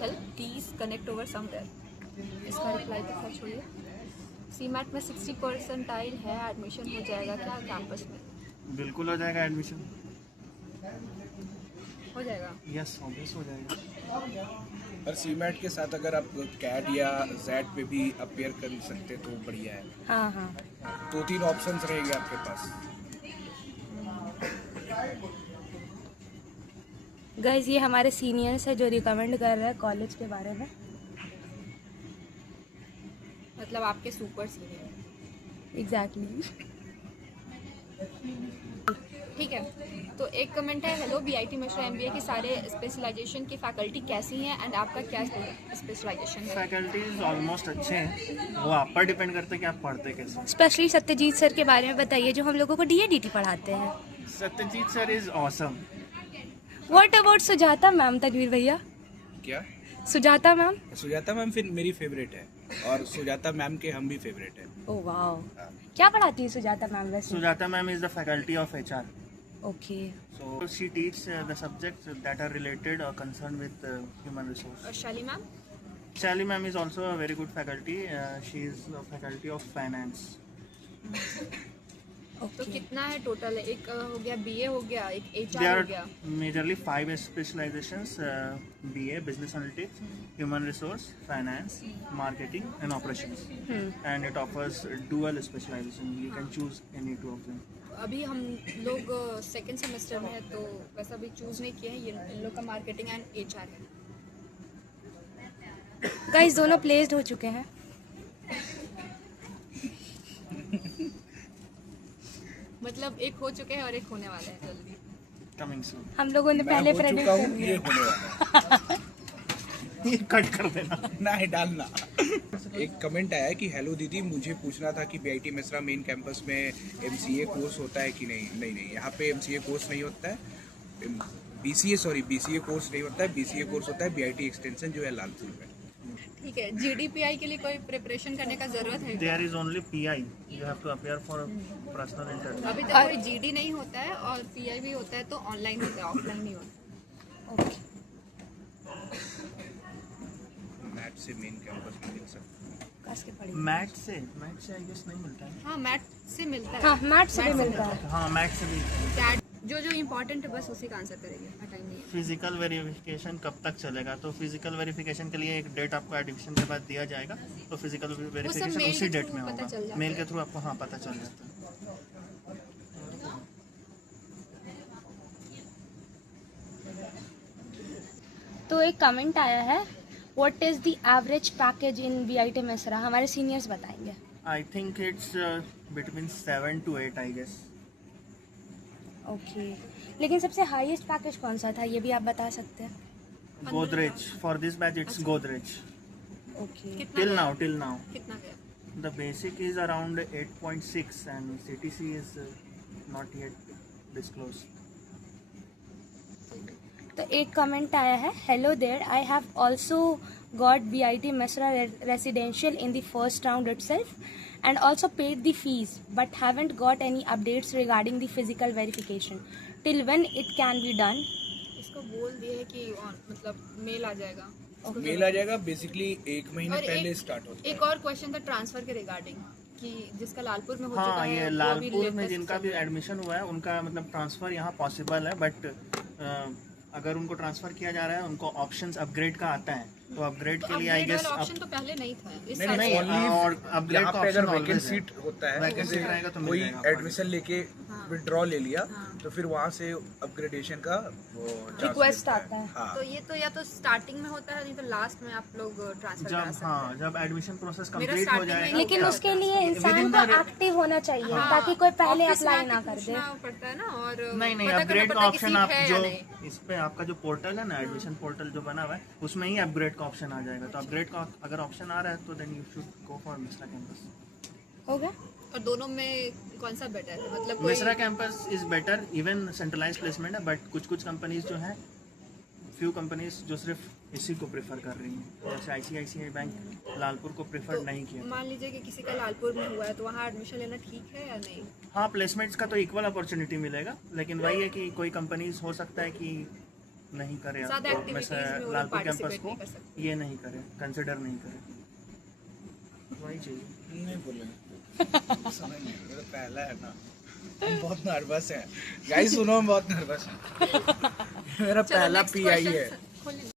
Help please connect over somewhere. इसका reply तो खैर छोड़िए। सीमैट में 60 परसेंटाइल है, एडमिशन हो जाएगा क्या कैंपस में? बिल्कुल हो जाएगा एडमिशन। हो जाएगा? यस ऑब्वियस हो जाएगा। और सीमैट के साथ अगर आप कैट या जैट पे भी अपेयर कर सकते तो बढ़िया है। हाँ हाँ 2-3 ऑप्शंस रहेंगे आपके पास। गाइज, ये हमारे सीनियर्स है जो रिकमेंड कर रहे हैं कॉलेज के बारे में। मतलब आपके सुपर सीनियर। एग्जैक्टली। ठीक है, तो एक कमेंट है, हेलो बीआईटी मिश्रा एमबीए की सारे स्पेशलाइजेशन की फैकल्टी कैसी हैं एंड आपका क्या स्पेशलाइजेशन है? फैकल्टीज ऑलमोस्ट अच्छे हैं, वो आप पर डिपेंड करते हैं कि आप पढ़ते कैसे। स्पेशली सत्यजीत सर के बारे में बताइए जो हम लोगों को डीएडीटी पढ़ाते हैं। Satyajit sir is awesome. What about Sujata ma'am? Taqveer भैया, क्या? सुजाता मैम? सुजाता मैम फिर मेरी फेवरेट है और सुजाता मैम के हम भी फेवरेट है। ओह वाओ, क्या पढ़ाती है सुजाता मैम वैसे? Sujata ma'am is the faculty of HR. Okay. So she teaches the subjects that are related or concerned with human resource. और शाली ma'am? Shali ma'am is also a very good faculty. She is a faculty of finance. तो कितना है total? एक हो गया BA, हो गया एक There एचआर हो are गया। majorly 5 specializations: BA, Business Analytics, Human Resource, Finance, Marketing, and Operations. And it offers dual specialization. You can choose any two of them. अभी हम लोग सेकेंड सेमेस्टर में है तो वैसा भी चूज नहीं किए हैं। ये इन लोग का मार्केटिंग एंड एचआर है। गाइस, दोनों प्लेस्ड हो चुके हैं। मतलब एक हो चुके हैं और एक होने वाले हैं जल्दी। Coming soon. हम लोगों ने मैं पहले हो प्रेडिक्ट चुका कर हूँ, लिया। ये होने वाला है। ये कट कर देना। नहीं डालना। एक कमेंट आया कि हेलो दीदी, मुझे पूछना था कि बीआईटी मिश्रा मेन कैंपस में एमसीए कोर्स होता है कि नहीं। नहीं, यहाँ पे एमसीए कोर्स नहीं होता है। बीसीए कोर्स नहीं होता है। बीसीए कोर्स होता है बीआईटी एक्सटेंशन जो है लालपुर में। ठीक है, जीडीपीआई के लिए कोई प्रिपरेशन करने का जरूरत है? There is only PI. You have to appear for a personal interview. अभी तक कोई जीडी नहीं होता है और पीआई भी होता है तो ऑनलाइन होता है, ऑफलाइन नहीं होता। ओके। मैट से मेन कैंपस में मिल सकता है। कस के पढ़िए। मैट से आई गेस नहीं मिलता है। हाँ, मैट से मिलता है। हाँ, मैट से भी मिलता है। हाँ मैट से भी। चैट जो जो इम्पोर्टेंट है बस उसी का आंसर करेंगे, टाइम नहीं है। फिजिकल वेरिफिकेशन कब तक चलेगा? तो फिजिकल वेरिफिकेशन के लिए एक डेट आपको एडमिशन के बाद दिया जाएगा। तो फिजिकल वेरिफिकेशन मेल उसी के डेट थ्रू में पता चल होगा। जाता मेल है। के थ्रू आपको हाँ पता चल जाता है। तो एक कमेंट आया है, what is the average package in BIT Mishra? हमारे सीनियर्स बताएंगे। I think it's between 7 to 8 I guess. Okay, लेकिन सबसे हाईएस्ट पैकेज कौन सा था ये भी आप बता सकते हैं? Godrej for this batch it's Godrej okay. कितना टिल गया? नाउ कितना गया? the basic is around 8.6 and CTC is not yet disclosed. तो एक कमेंट आया है, hello there, I have also got BIT Mishra residential in the first round itself and also paid the fees but haven't got any updates regarding the physical verification. Till when it can be done? इसको बोल दिए कि मतलब mail आ जाएगा। Mail आ जाएगा। Basically 1 महीने और पहले स्टार्ट होता है। एक और क्वेश्चन था ट्रांसफर के रिगार्डिंग कि जिसका लालपुर में हो चुका हाँ है ये वो अभी लालपुर में latest जिनका भी चल रहा है। एडमिशन हुआ है उनका मतलब ट्रांसफ़र यहाँ पॉसिबल है, बट अगर उनको ट्रांसफ़र किया जा रहा है उनको ऑप्शंस अपग्रेड का आता है। तो अपग्रेड के लिए आई Upgrade गेस वाला ऑप्शन तो पहले नहीं था इस नहीं, साल नहीं, से। only और अपग्रेड यहाँ का पे अगर ऑप्शन वैकेंट ऑलवेज है। सीट होता है, वैकेंट जैसे सीट रहेगा तो मिल कोई जाएगा आपको। एडमिशन लेके विड्रॉ ले लिया तो फिर वहाँ से अपग्रेडेशन का वो Request आता है। हाँ। तो ये तो या तो स्टार्टिंग में होता है नहीं तो लास्ट में आप लोग ट्रांसफर करा जब सकते हाँ हैं। जब एडमिशन प्रोसेस मेरा कंप्लीट हो starting में जाएगा। लेकिन उसके लिए इंसान Within को the- एक्टिव होना चाहिए हाँ, ताकि कोई पहले ऑफिस में अप्लाई आके ना कर दे। पूछना पड़ता है ना, और नहीं पता करना अपग्रेड का पड़ता है कि ऑप्शन सीट आप है या जो नहीं। इस पे आपका जो पोर्टल है ना, एडमिशन पोर्टल जो बना हुआ है उसमें ही अपग्रेड का ऑप्शन आ जाएगा। तो अपग्रेड का अगर ऑप्शन आ रहा है तो then you should go for Mishra campus. हो गया? और दोनों में कौन सा बेटर है? मतलब कोई Mishra campus is better, even centralize placement है, बट कुछ कंपनीज जो हैं, फ्यू कंपनीज जो सिर्फ इसी को प्रेफर कर रही हैं, जैसे आईसीआईसीआई बैंक लालपुर को प्रेफर नहीं किया। मान लीजिए कि किसी का लालपुर में हुआ है तो वहाँ एडमिशन लेना ठीक है या नहीं? हाँ प्लेसमेंट्स का तो इक्वल अपॉर्चुनिटी मिलेगा, लेकिन वही है कि कोई कंपनीज हो सकता है कि नहीं करें आप ज़्यादा तो activities मैं में वो लोग लालपुर कैंपस participate को नहीं कर सकते। ये नहीं करें, कंसिडर नहीं करें, वही चाहिए। नहीं बोले समझ नहीं मेरा पहला है ना, हम बहुत नर्वस है गाइस, सुनो हम बहुत नर्वस है। मेरा चलो पहला next पीआई question है। खोलिए।